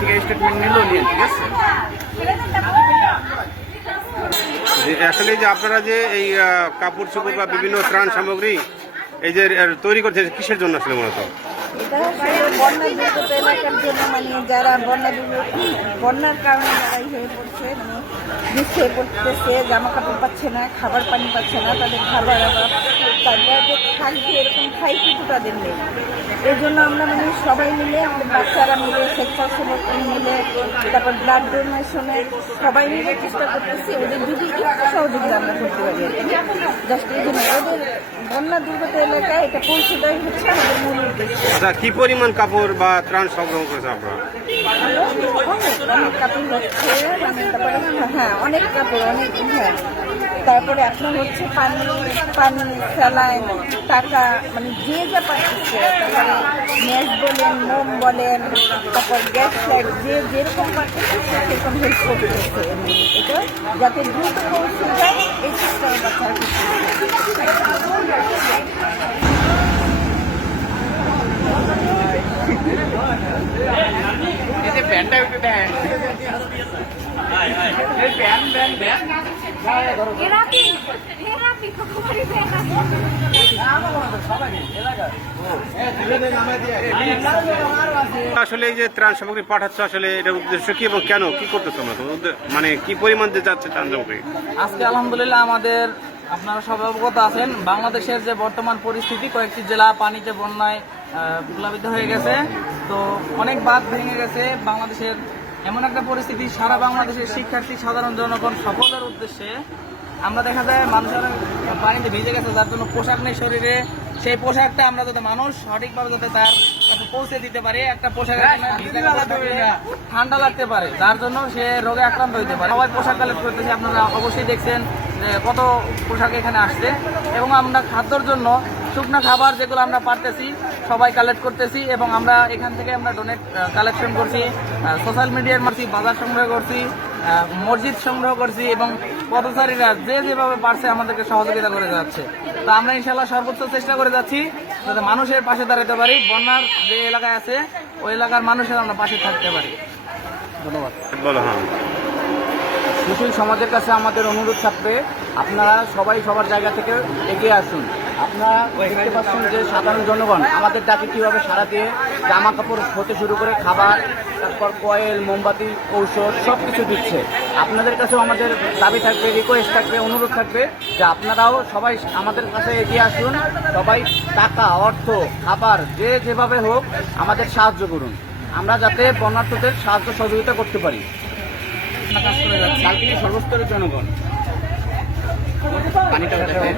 থেকে স্টেটমেন্ট নিল, নিয়ে, ঠিক আছে? আসলে যে আপনারা যে এই কাপড় চোপড় বা বিভিন্ন ত্রাণ সামগ্রী এই যে তৈরি করছে, কিসের জন্য আসলে মূলত? এটা বন্যা দুর্গত এলাকার জন্য মানে যারা বন্যা বন্যার কারণে যারা হয়ে পড়ছে মানে হয়ে পড়তেছে জামা কাপড় পাচ্ছে না, খাবার পানি পাচ্ছে না, তাদের খাবার অভাব তারা যে থাকবে এরকম খাই কিন্তু তাদের নেই। এই জন্য আমরা মানে সবাই মিলে, আমাদের বাচ্চারা মিলে, স্বেচ্ছাসেবক মিলে, তারপর ব্লাড ডোনেশনের সবাই মিলে চেষ্টা করতেছি, ওদের যদি একটু সহযোগিতা আমরা করতে পারি। জাস্ট এই জন্য, ওদের বন্যা দুর্গত এলাকায় এটা পৌঁছে দেওয়াই হচ্ছে আমাদের মূল উদ্দেশ্য। আচ্ছা কি পরিমাণ কাপড় বা ত্রাণ সংগ্রহ করেছে আপনারা? হ্যাঁ হ্যাঁ। তারপরে আপনার হচ্ছে পানি পানি স্যালাইন টাকা মানে যে যা পাচ্ছে ম্যাচ বলেন মোম বলেন, তারপর গ্যাস লাইট, যে যেরকম পাচ্ছে সেরকম হেল্প করতেছে এটা যাতে দ্রুত পৌঁছে যায়, এই চেষ্টা আমরা করতেছি। এই যে প্যান্টটা একটু দেন এই pant pant pant Therapy, therapy, kukumari therapy. আসলে এই যে ত্রাণ সামগ্রী পাঠাচ্ছে আসলে এটা উদ্দেশ্য কি এবং কেন? কি করতেছে আমরা? মানে কি পরিমাণ যে যাচ্ছে ত্রাণ সামগ্রী? আজকে আলহামদুলিল্লাহ আমাদের আপনারা সব অবগত আছেন। বাংলাদেশের যে বর্তমান পরিস্থিতি কয়েকটি জেলা পানিতে বন্যায় আহ, প্লাবিত হয়ে গেছে। তো অনেক বাঁধ ভেঙে গেছে। বাংলাদেশের এমন একটা পরিস্থিতি সারা বাংলাদেশের শিক্ষার্থী সাধারণ জনগণ সকলের উদ্দেশ্যে। আমরা দেখা যায় মানুষের পানিতে ভিজে গেছে যার জন্য পোশাক নেই শরীরে। সেই পোশাকটা আমরা যাতে মানুষ সঠিকভাবে যাতে তার পৌঁছে দিতে পারে একটা পোশাক ঠান্ডা লাগতে পারে যার জন্য সে রোগে আক্রান্ত হইতে পারে। সবাই পোশাক কালেক্ট করতেছে আপনারা অবশ্যই দেখছেন যে কত পোশাক এখানে আসছে। এবং আমরা খাদ্যর জন্য শুকনো খাবার যেগুলো আমরা পারতেছি সবাই কালেক্ট করতেছি এবং আমরা এখান থেকে আমরা ডোনেট কালেকশন করছি সোশ্যাল মিডিয়ার মারছি বাজার সংগ্রহ করছি মসজিদ সংগ্রহ করছি এবং পথচারীরা যে যেভাবে পারছে আমাদেরকে সহযোগিতা করে যাচ্ছে। তো আমরা ইনশাল্লাহ সর্বোচ্চ চেষ্টা করে যাচ্ছি যাতে মানুষের পাশে দাঁড়াতে পারি বন্যার যে এলাকায় আছে ওই এলাকার মানুষের আমরা পাশে থাকতে পারি। ধন্যবাদ। হ্যাঁ। সুশীল সমাজের কাছে আমাদের অনুরোধ থাকবে আপনারা সবাই সবার জায়গা থেকে এগিয়ে আসুন। আপনারা দেখতে পাচ্ছেন যে সাধারণ জনগণ আমাদের ডাকে কীভাবে সারা দিয়ে জামা কাপড় হতে শুরু করে খাবার, তারপর কয়েল, মোমবাতি, ঔষধ সব কিছু দিচ্ছে। আপনাদের কাছেও আমাদের দাবি থাকবে রিকোয়েস্ট থাকবে, অনুরোধ থাকবে যে আপনারাও সবাই আমাদের কাছে এগিয়ে আসুন। সবাই টাকা, অর্থ, খাবার যে যেভাবে হোক আমাদের সাহায্য করুন। আমরা যাতে বন্যার্থদের সাহায্য সহযোগিতা করতে পারি। সর্বস্তরের জনগণ। পানিটা দেখে